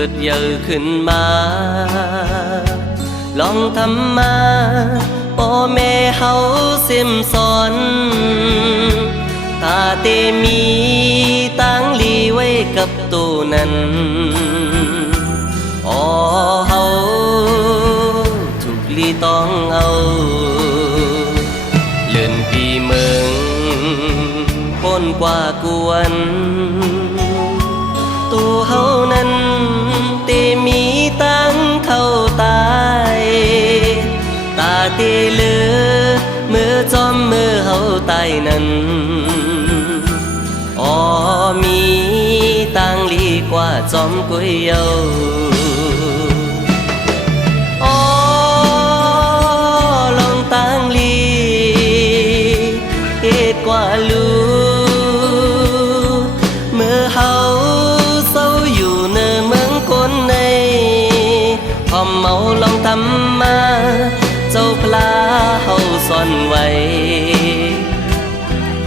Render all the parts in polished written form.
กิดเยอะขึ้นมาลองทำมาพ่อแม่เฮาซิมสอนถ้าเตมีตังลีไว้กับตัวนั้นอ๋อเฮาถูกลีต้องเอาเลื่อนปีเมืองพ้นกว่ากวนตัวเฮานั้นเตมีตังเข้าตายตาเตเลือเมื่อจอมเมื่อเฮาตายนั้นอ๋อมีตังลีกว่าจอมกุยเยาอ๋อลองตังลีเฮ็ดกว่าลูเมื่อเฮาเศร้าอยู่เนอเมืองคนในพอมเมาลองทำมาเจ้าพลาเฮาซ่อนไว้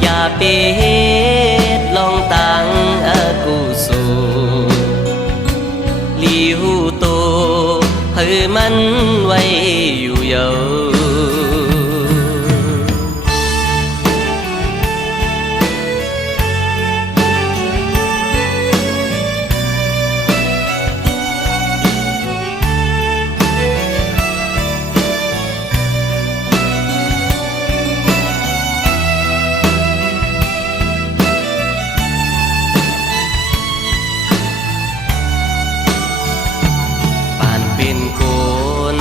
อย่าไปเฮ็ดลองตังอากูสูลีหูโตเฮ้มันไว้อยู่เยาเป็นคน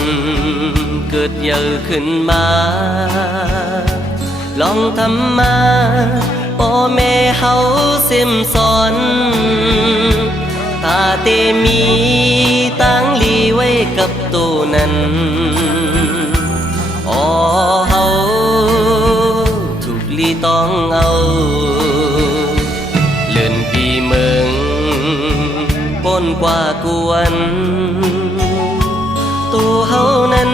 เกิดเยอะขึ้นมาลองทำมาพ่อแม่เฮาซิมสอนถ้าเตมีตังลีไว้กับตัวนั้นอ๋อเฮาถูกลีต้องเอาเลื่อนปีเมืองพ้นกว่ากวนตัวเฮานั้น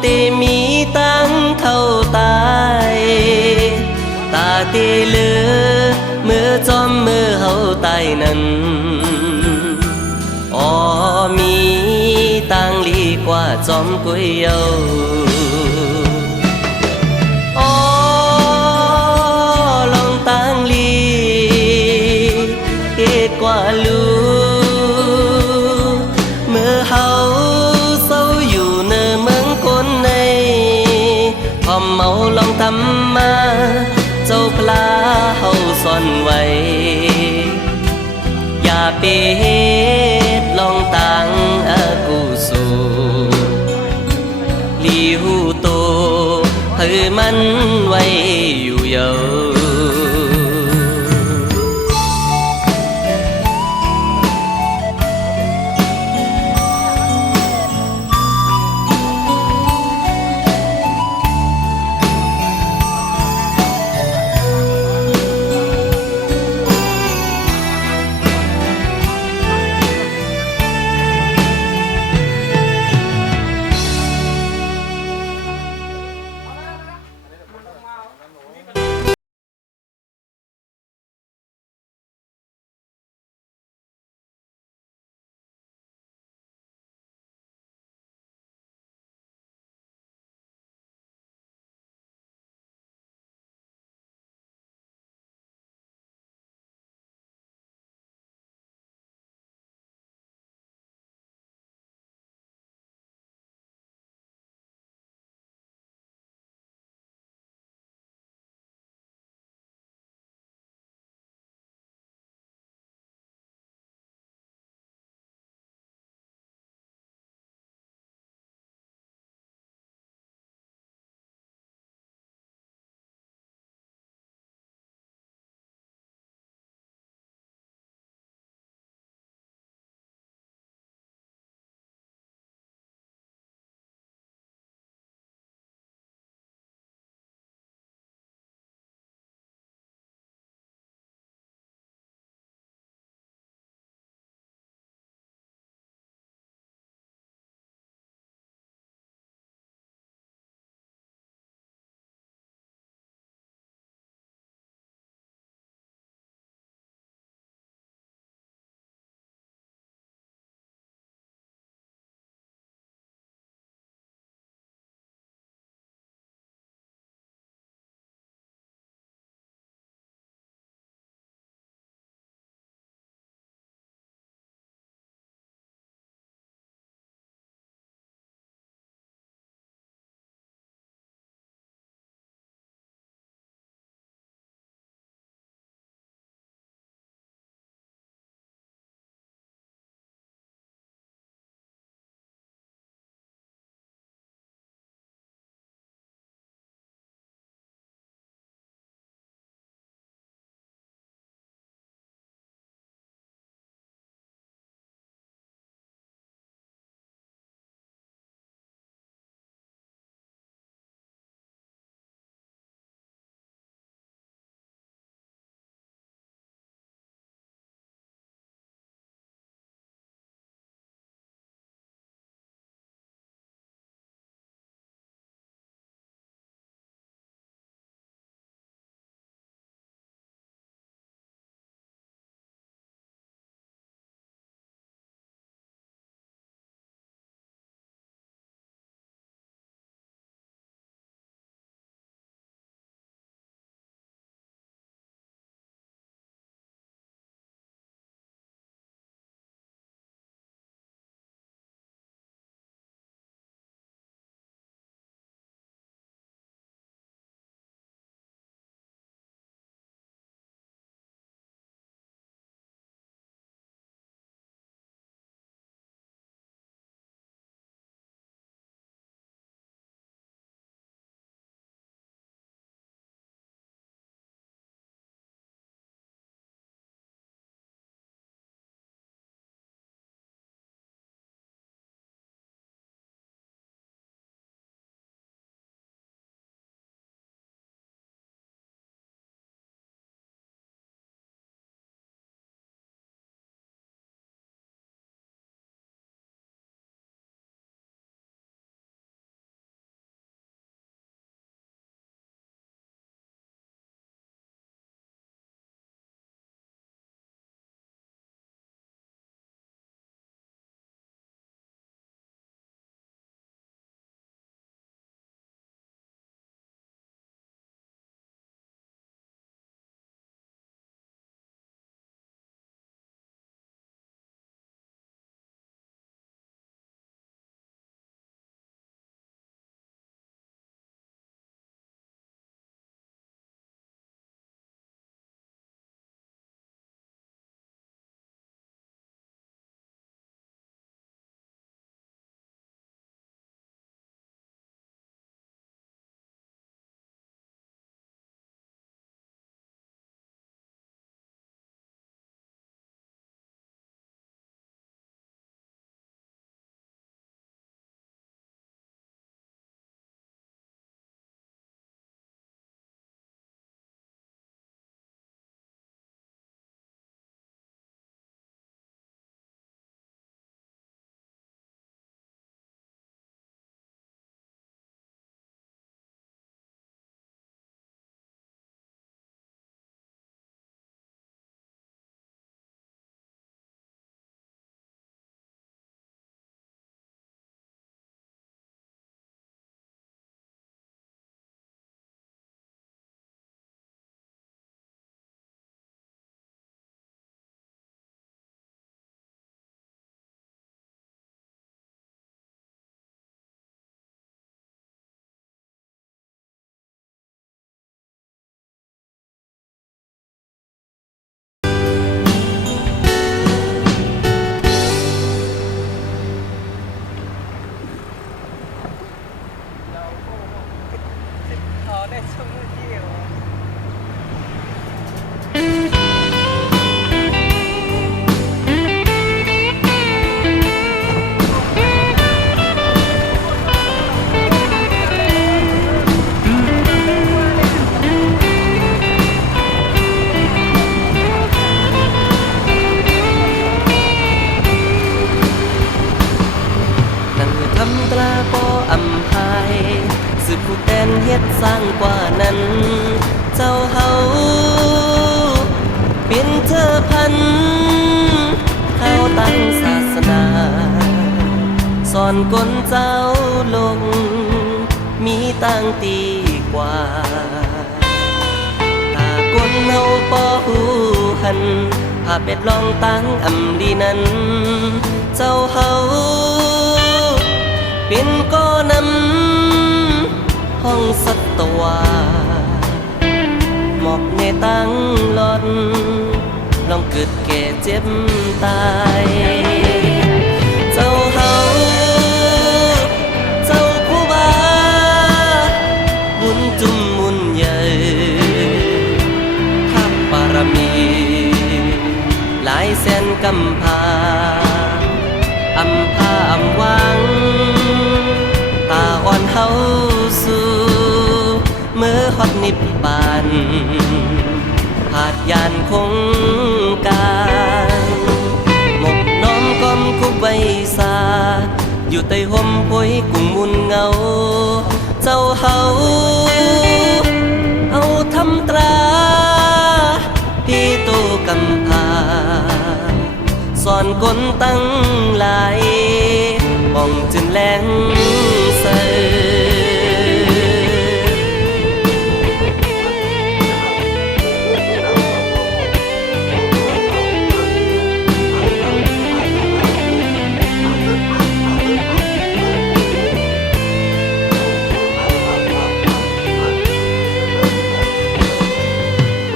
เตมีตังเข้าตายตาเตเลือเมื่อจอมเมื่อเฮาตายนั้นอ๋อมีตังลีกว่าจอมกุยเยาอ๋อลองตังลีเฮ็ดกว่าลูเมื่อเฮาพอมเมาลองทำมาเจ้าพลาเฮาซ่อนไว้อย่าไปเฮ็ดลองตังอากูสูลีหูโตเฮ้มันไว้อยู่เยา ได้ช่วงเที่ยว นั่นคือทำตราปออำพายสืบผู้แต่นเฮ็ดสร้างกว่านั้น เจ้าเฮาเป็นเธอพันเข้าตั้งศาสนา สอนกลเจ้าลง มีตั้งตีกว่า ถ้ากลเฮาปอหูหันพาเป็ดลองตั้งอำดีนั้น เจ้าเฮาเป็นก็นำห้องสัตวาหมอกในตั้งหลอนลองเกิดแก่เจ็บตาย เจ้าเฮาเจ้าผู้บาบุญจุมมุนใหญ่ทับปารมี หลายแสนกำพาอำพาอำวังตาอ่อนเฮาสู่เมื่อฮอดนิพพานหาดยานคงกางหมกน้อมก้อมคุบไว้สาอยู่ใต้ห่มพยกุ้งมุนเงา เจ้าเฮาเอาทำตราพี่โตกำพาสอนคนตั้งหลายมองจนแหลงเสอ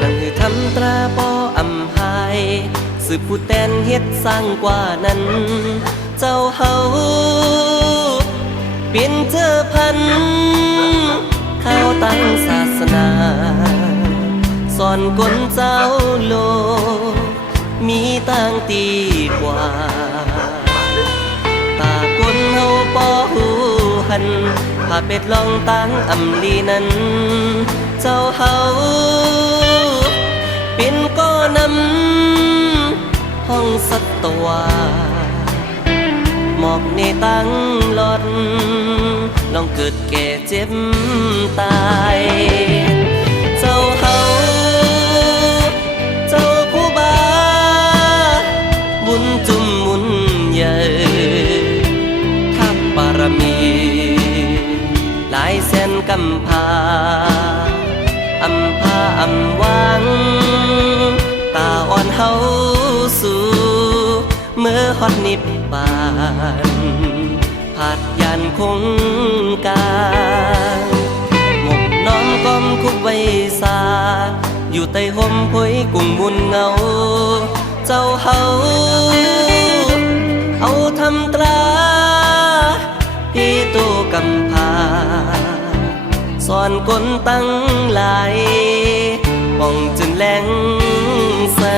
นั่นคือทำตราปออำหายสืบผู้แต่นเฮ็ดสร้างกว่านั้น เจ้าเฮาเป็นเธอพันเข้าตั้งศาสนา สอนกลเจ้าโลกมีตั้งตีกว่า ตากลเฮาปอหูหันพาเป็ดลองตั้งอำลีนั้น เจ้าเฮาเป็นก็นำห้องสัตวาหมอกในตั้งหลอนลองเกิดแก่เจ็บตาย เจ้าเฮาเจ้าผู้บาบุญจุมมุนใหญ่ทับปารมี หลายแสนกำพาอำพาอำวังตาอ่อนเฮาสู่เมื่อฮอดนิพพานผาดยานคงกางหมกน้อมก้อมคุบไว้สาอยู่ใต้ห่มพยกุ้งมุนเงา เจ้าเฮาเอาทำตราพี่โตกำพาสอนคนตั้งหลายมองจนแหลงเสอ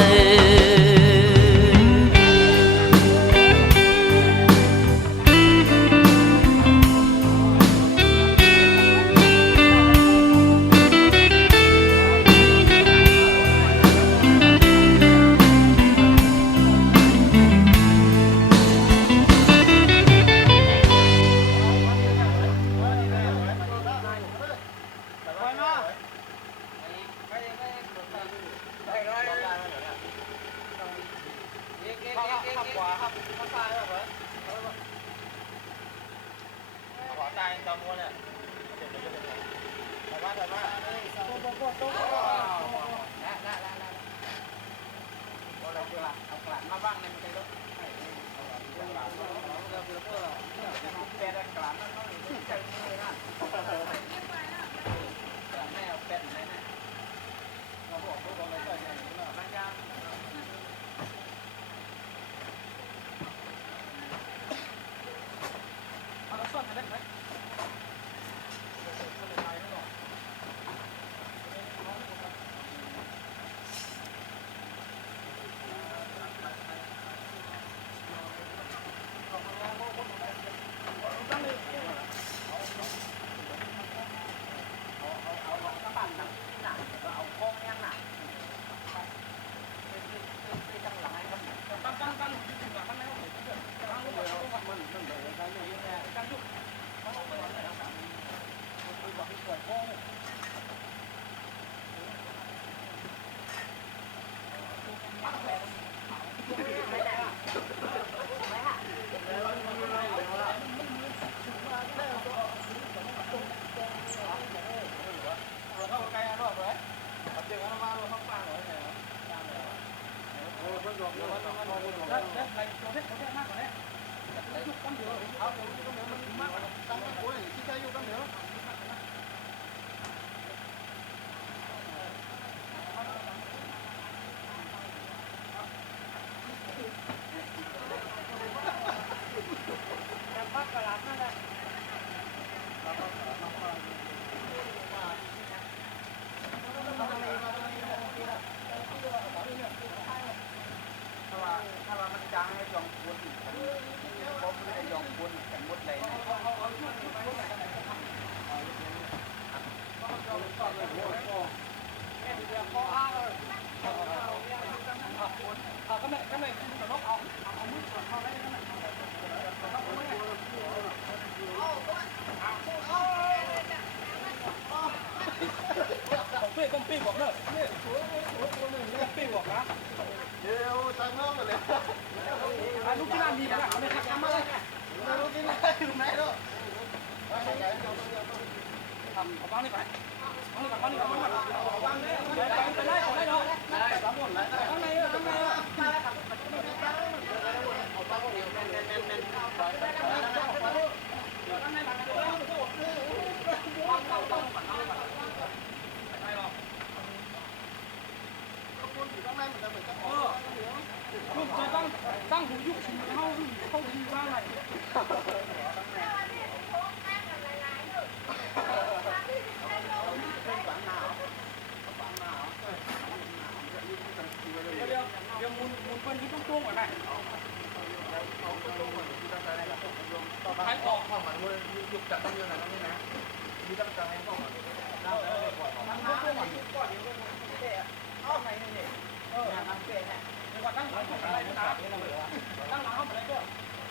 เ ถ้าว่ามันจางให้ยองบุญกันผมไม่ได้ยองบุญกันหมดเลยต้องปีบอกเนอะนี่ต้องปีบอกนะเดี๋ยวตั้งเริ่มเลยลูกที่ร้านดีนะไม่ทักทำอะไรลูกที่ร้านอยู่ไหนลูกทำบ้านนี่ไปบ้านนี่ไปบ้านนี่ไปได้ของได้เนาะได้สามคนได้ข้างในข้างในเอาตั้งเดียวเน้นเน้นเน้นเน้นข้างในบ้านนี่ไม่หรอกคุณอยู่ข้างในเหมือนเดิมเหมือนกันคุณจะตั้งหูยุบเข้าดีว่าอะไรเดี๋ยวมุนเปิ้ลที่ต้องตวงก่อนได้ใครออกข้อมันว่ายุบจัดต้องเยอะนะตรงนี้นะมีตั้งใจให้ข้อมันตั้งแล้วเลยก่อนตั้งก่อนก่อนเดี๋ยวเจ๊เอาไหนเนี่ยตั้งเจ๊เนี่ยเดี๋ยวตั้งหลังอะไรนะตั้งหลังเขาเหมือนไรตัว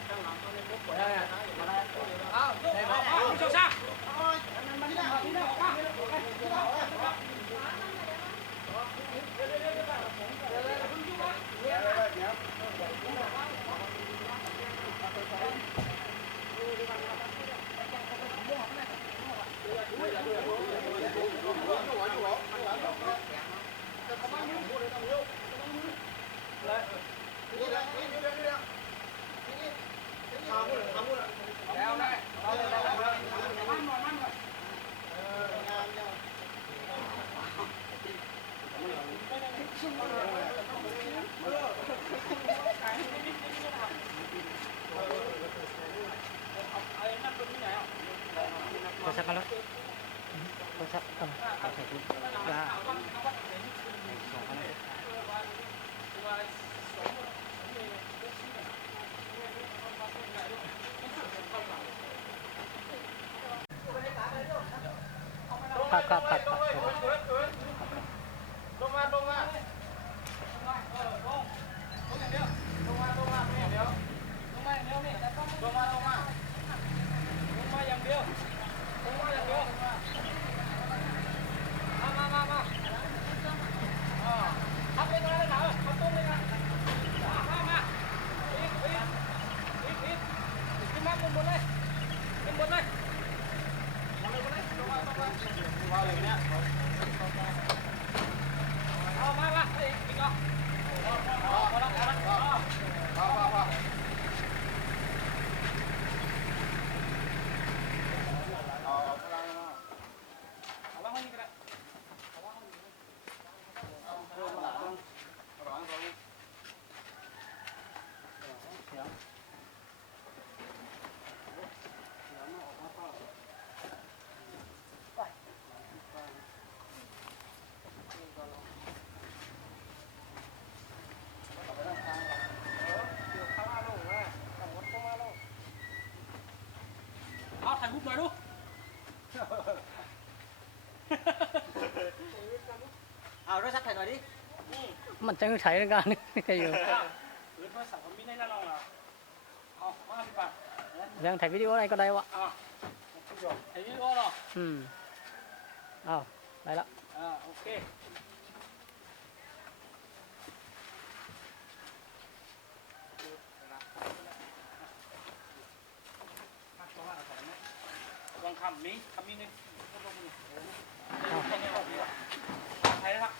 ตั้งหลังเขาในมุกได้มาได้อ้าวได้ไหมเจ้าชามันที่ไหนออกมาKau cakap lah. Kau cakap. Kau cakap. Ya. ครับลงมาลงมาลงอย่างเดียวลงมาไม่อย่างเดียวลงมาอย่างเดียวนี่ลงมาอย่างเดียวมาทำเลยนะเลยนะทำตรงเลยนะมาอีกขึ้นมาบนเลยขึ้นบนเลยลงมาเลยเนี่ยเอามาอีกเหรอพอแล้วเอาพลังมาเอาว่าห้องนี้ก็ได้เอาว่าห้องนี้เอาเพิ่มมาร้อนเสียงเอาถ่ายรูปหน่อยดูเอาโทรศัพท์ถ่ายหน่อยดิมันจะใช้ในการนี่ก็อยู่หรือโทรศัพท์ผมมีในนั้นเหรอเอามาดีกว่าเรื่องถ่ายวิดีโออะไรก็ได้วะถ่ายวิดีโอเนาะ อ้าวได้ละ โอเควางคำนี้นึงใช่ครับ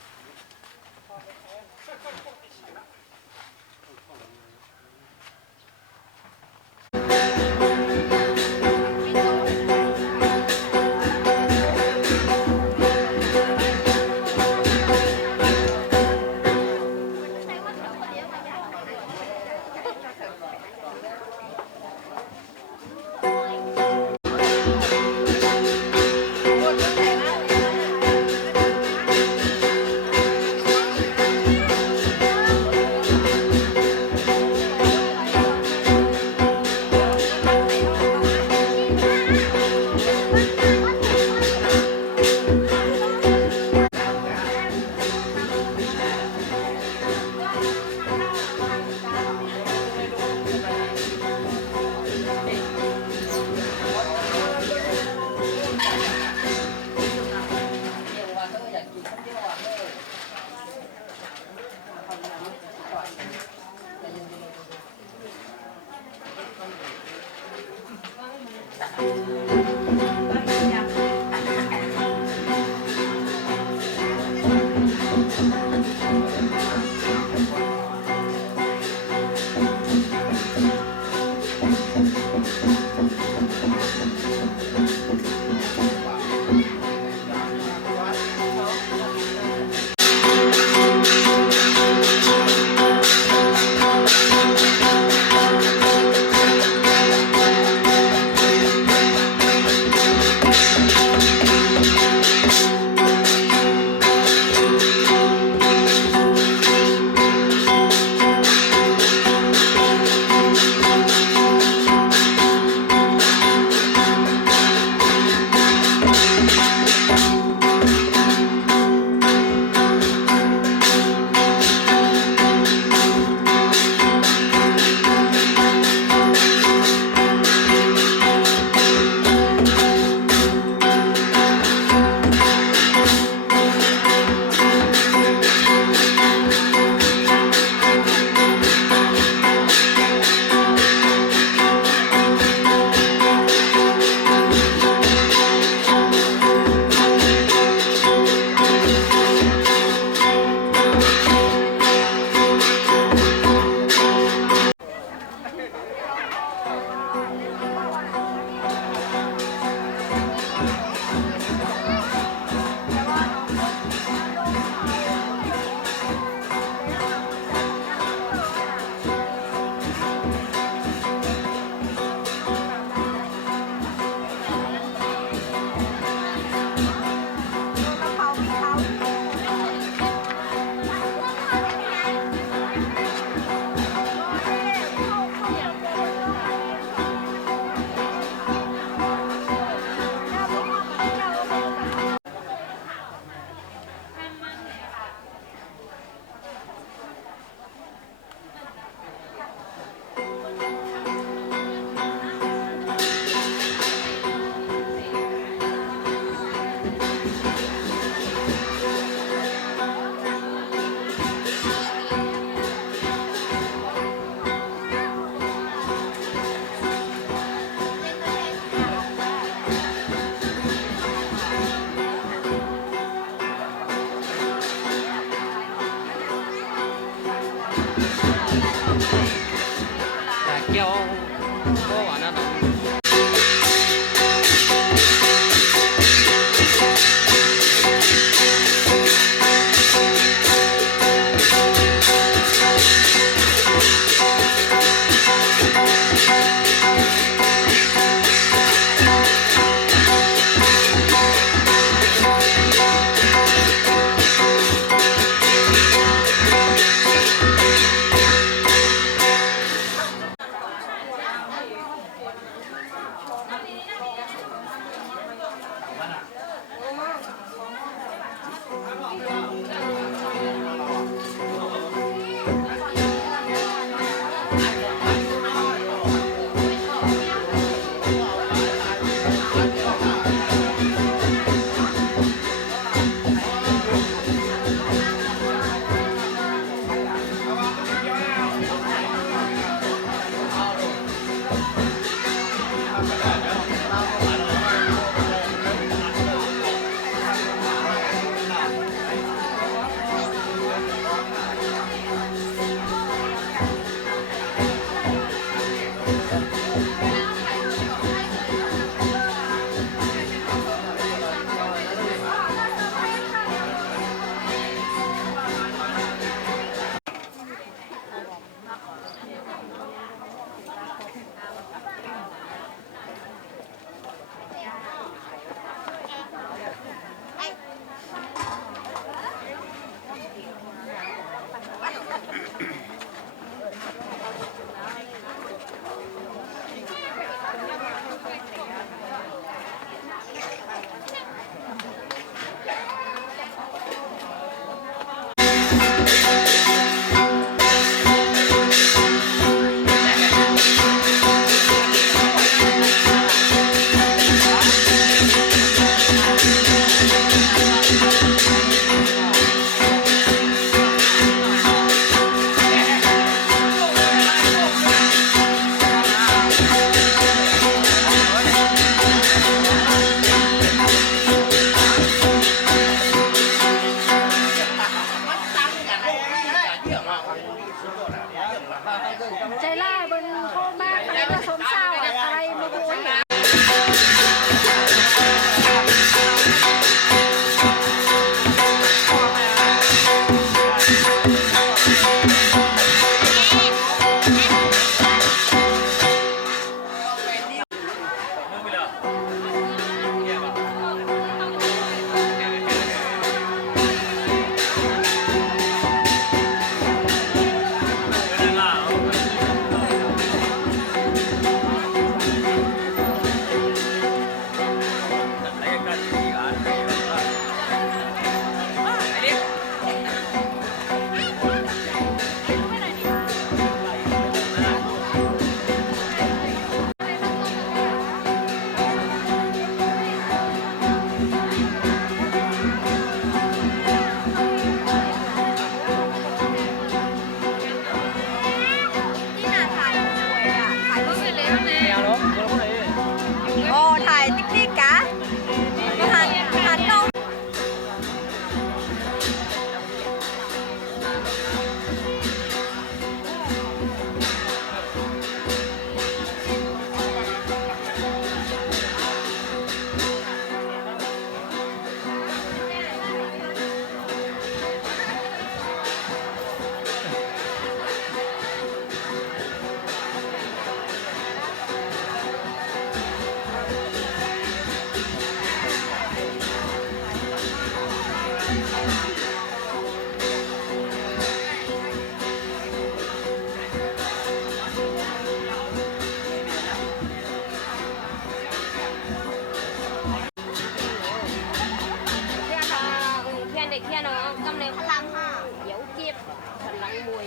เที่ยน้องกำในพลังห้าเดี๋ยวเจ็บพลังมวย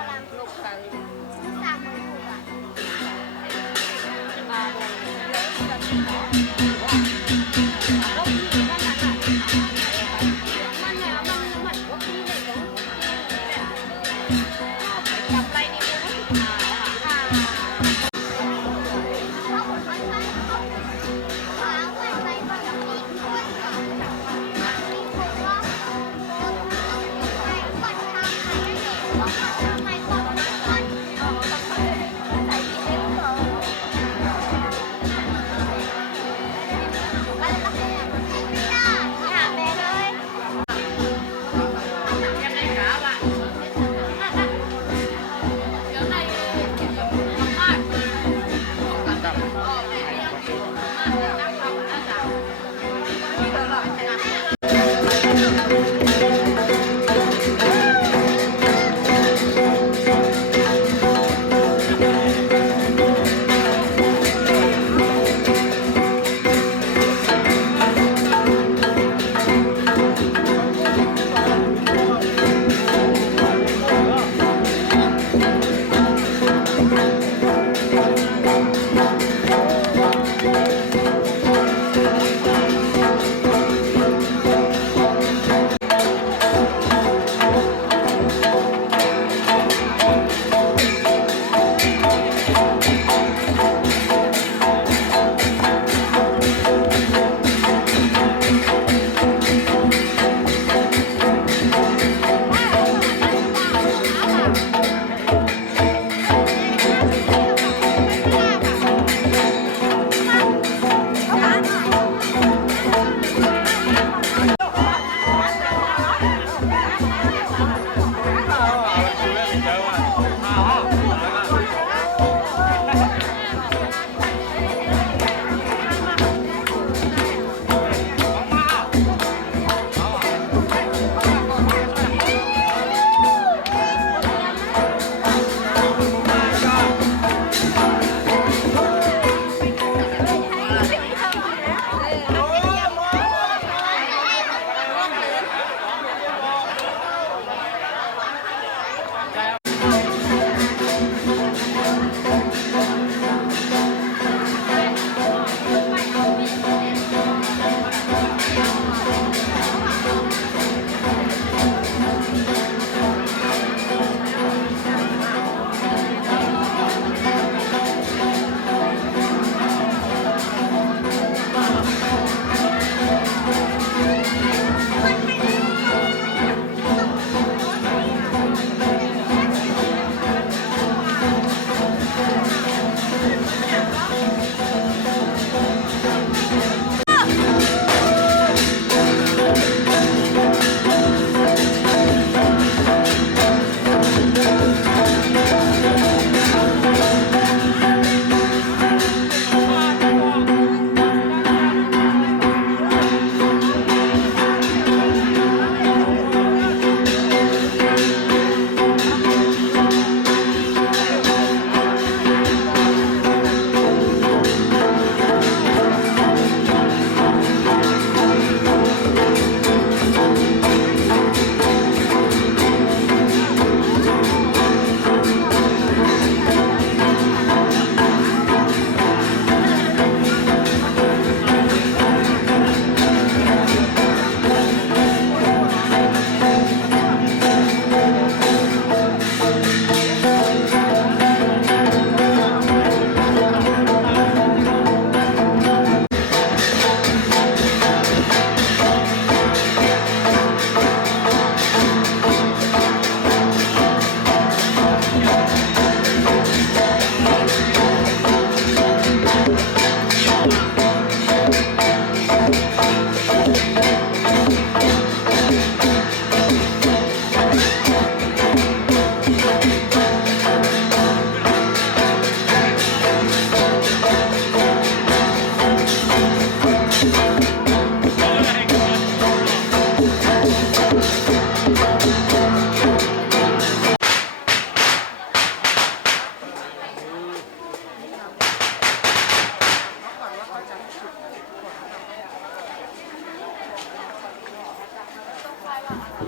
พลังลูกกันสามมืออ่ะมาเลยมันว่าพี่เลยเนาะจับไรนี่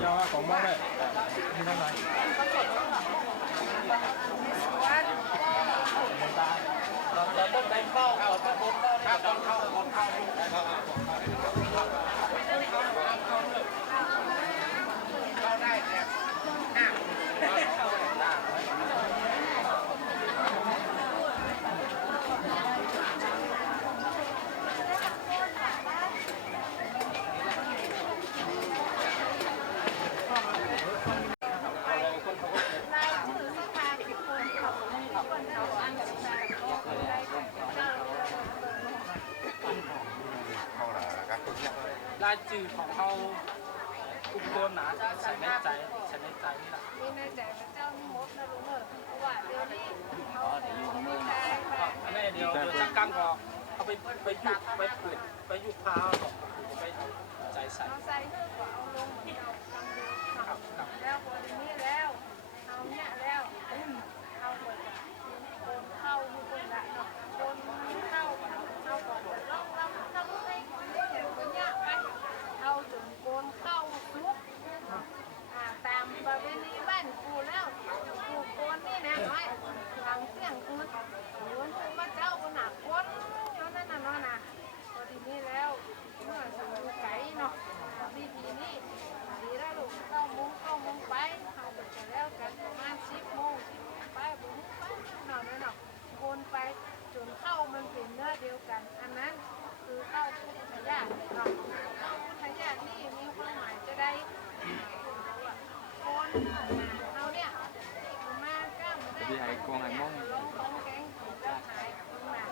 ยาวของมาได้ที่เท่าไหร่เราต้องไปเข้าเราต้องบนเข้าครับต้องเข้าบนเข้าเข้าได้แต่หน้าลายจืดของเขาอุปกรณ์หนาฉันในใจนี่แหละ มีในใจพระเจ้านี่มดนะลุงเพราะว่าเดี๋ยวนี้เขาไม่ได้ไป อันนี้เดี๋ยวจะกั้งก็เอาไปยุบไปปลูกไปยุบพาวไปใจใส่ เอาใส่เพื่อเอาลงเหมือนเอากำเดียวแล้วพอทีนี้แล้วเอาเนี่ยแล้วเอาหมดโกนเข้าทุกคนละเนาะโกนเข้าเอาก่อนลองทำให้เดี๋ยวก็เนี่ยไปเอาจนโกนเข้าลุกตามประเพณีบ้านกูแล้วกูโกนนี่นะน้อยหลังเสียงคืนหรือว่าพระเจ้าก็หนักโกนแล้วนั่นน่ะเนาะนะพอทีนี้แล้วเมื่อสู่ไก่เนาะพิธีนี้ดีแล้วลูก9 โมงไปเอาไปแล้วกันประมาณ10 โมงไปบุ้งไปเนาะนั่นเนาะโกนไปจนเข้ามันเป็นเนื้อเดียวกันอันนั้นคือเข้าพุทธญาติเนาะเข้าพุทธญาตินี่มีความหมายจะได้คนเอาเนี่ยมาก้ามได้ที่ไอ้กองไอ้ม่องลงของแกงเจ้าหายตรงนั้น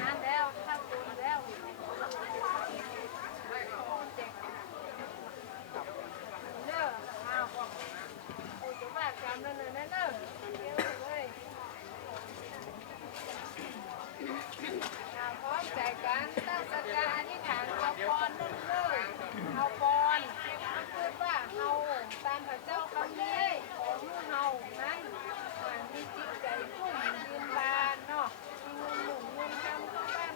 นั้นแล้วถ้าคนแล้วเจ็บเนอะเอาอุจจาระกรรมนั่นเนอะเดี๋ยวเลยพร้อมใจกันตั้งสัจจะอธิษฐานเอาพรนั่นเลยเอาพรคือว่าเอาตามพระเจ้าคำนี้ของเฮานั้นมีจิตใจชุ่มยืนบานเนาะมีเงินหนุนเงินคำเข้าบ้าน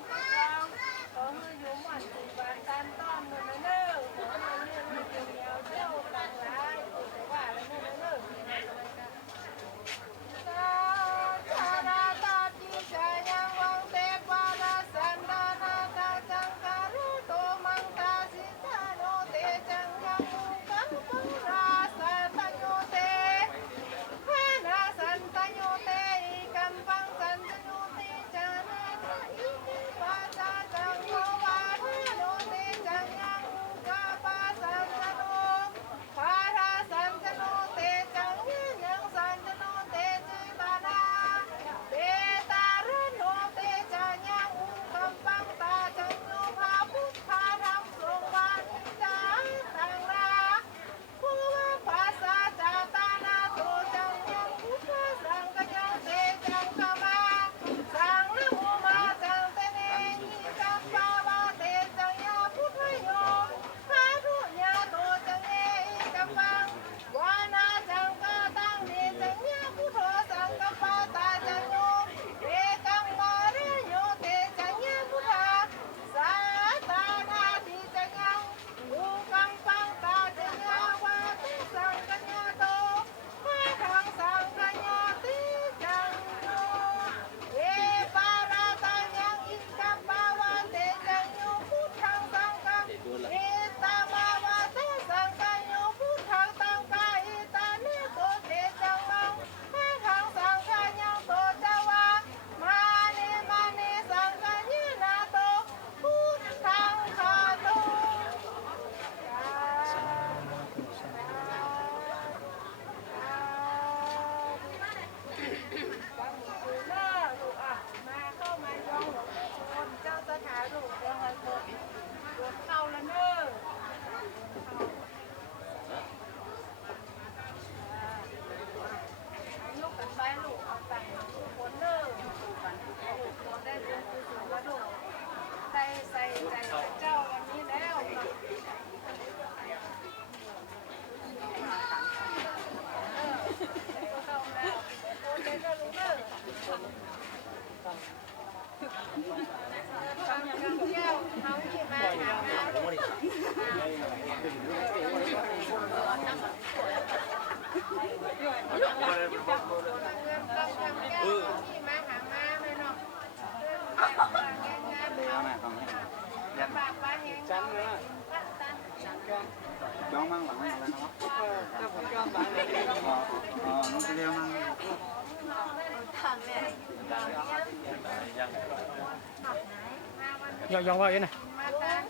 ยองว่าอยู่นะ มาตาม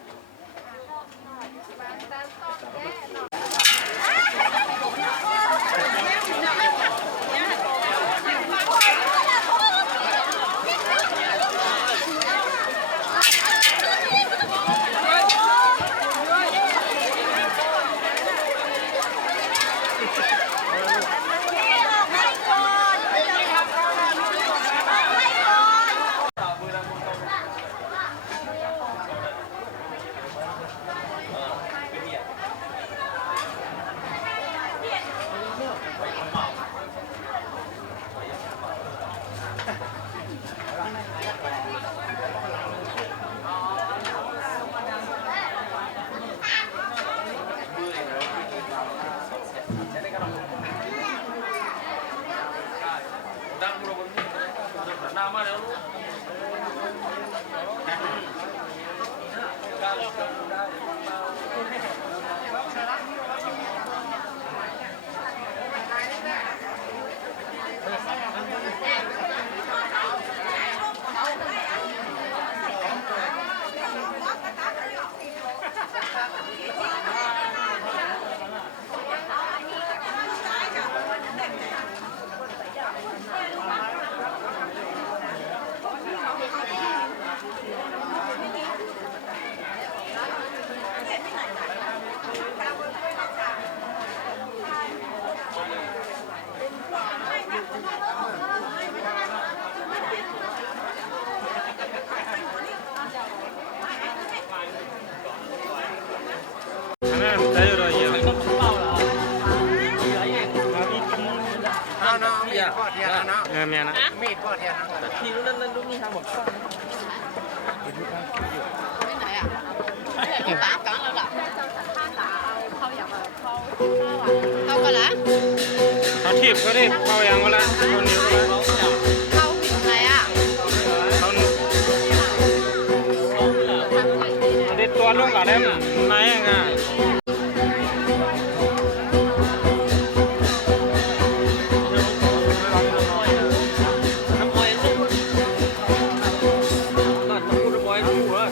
ตอบแย่เนาะ เมียนะ มีดพอเทียนนะ ทีนู้นนั่นลูกนี่ทางบอก ไปไหนอ่ะไปไหนกันแล้วล่ะเขาอยากเขาเขากันละ เขาถีบก็ได้เขายังก็แล้วคนนี้ก็แล้ว เขาอยู่ไหนอ่ะ เขาเด็ดตัวลงกับเล่มไหนอ่ะ Hãy subscribe cho kênh Ghiền Mì Gõ để không bỏ lỡ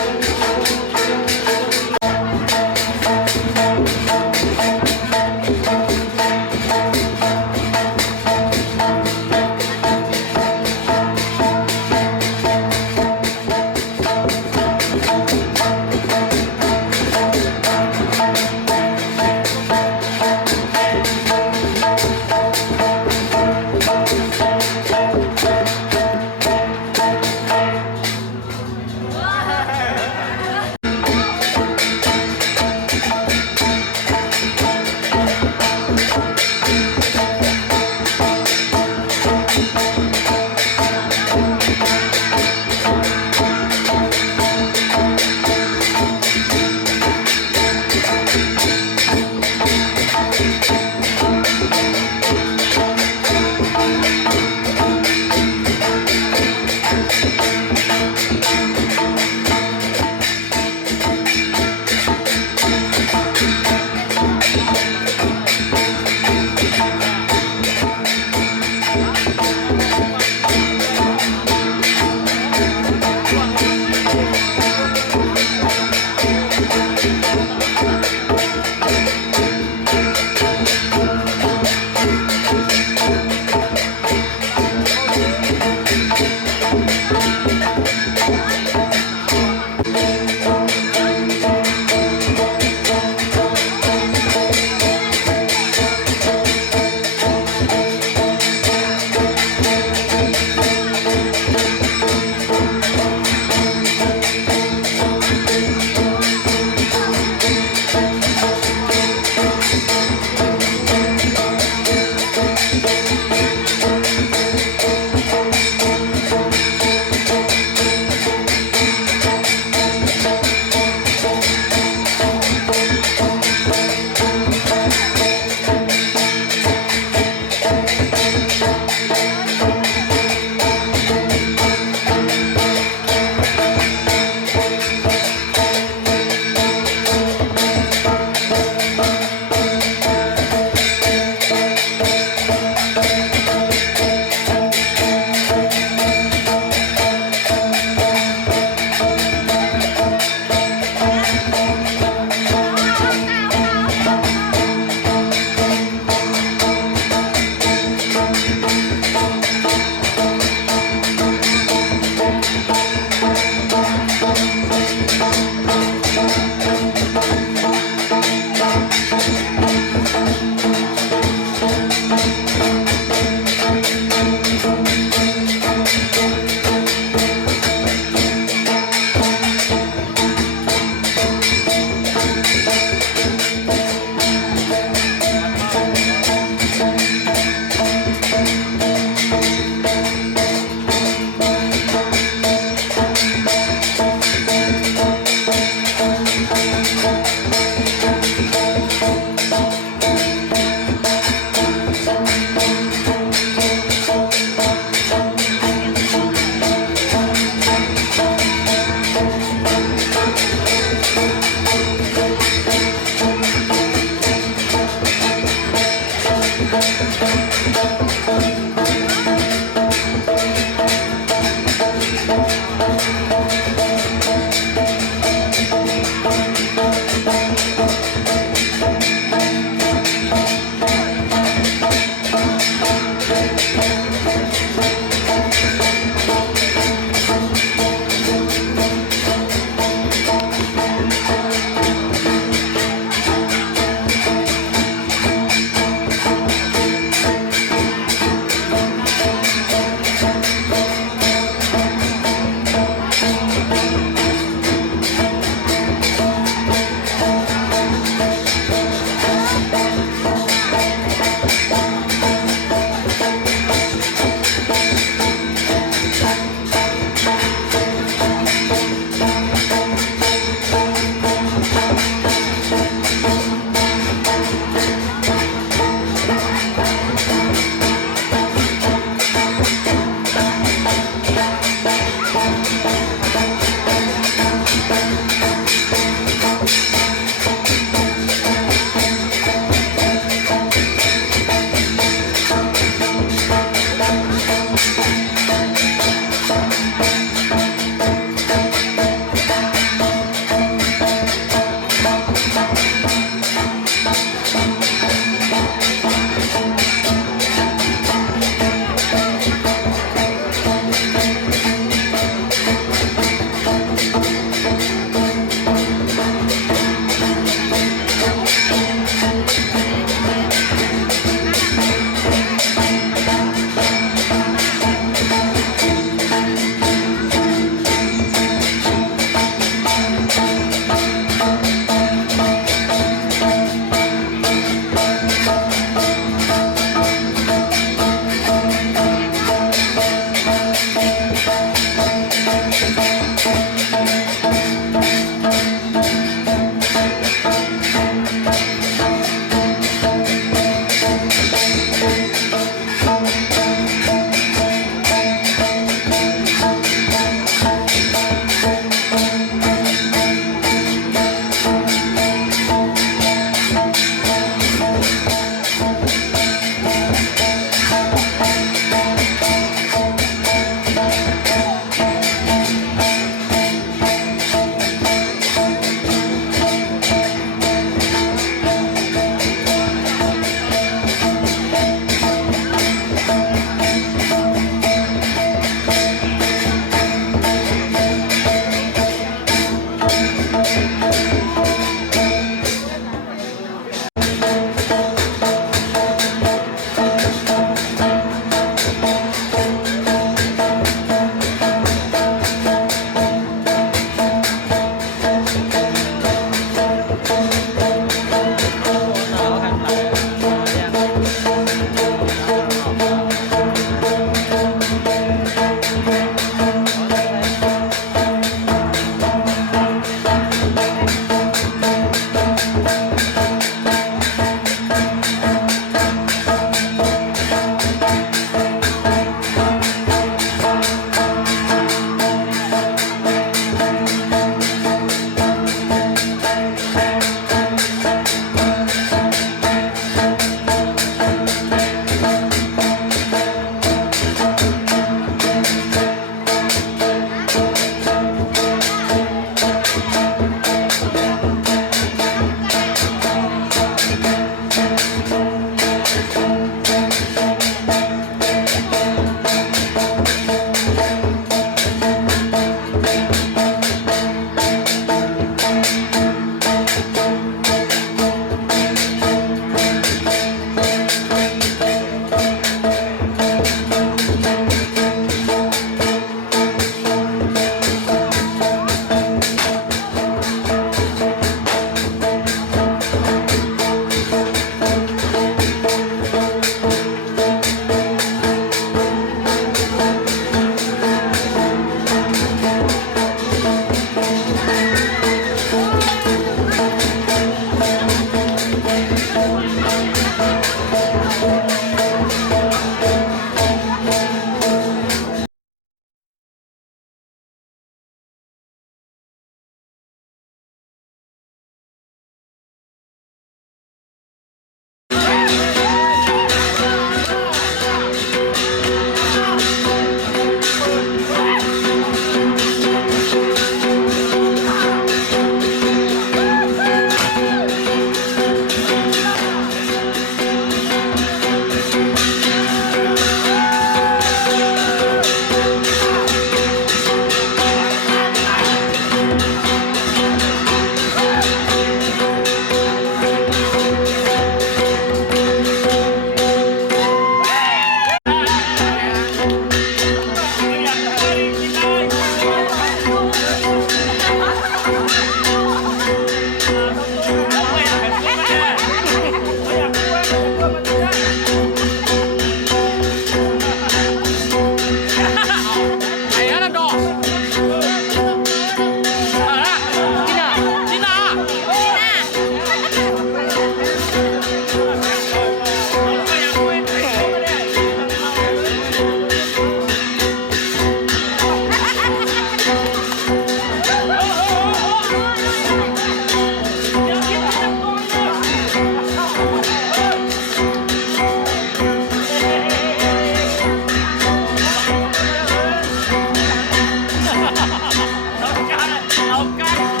เอากัน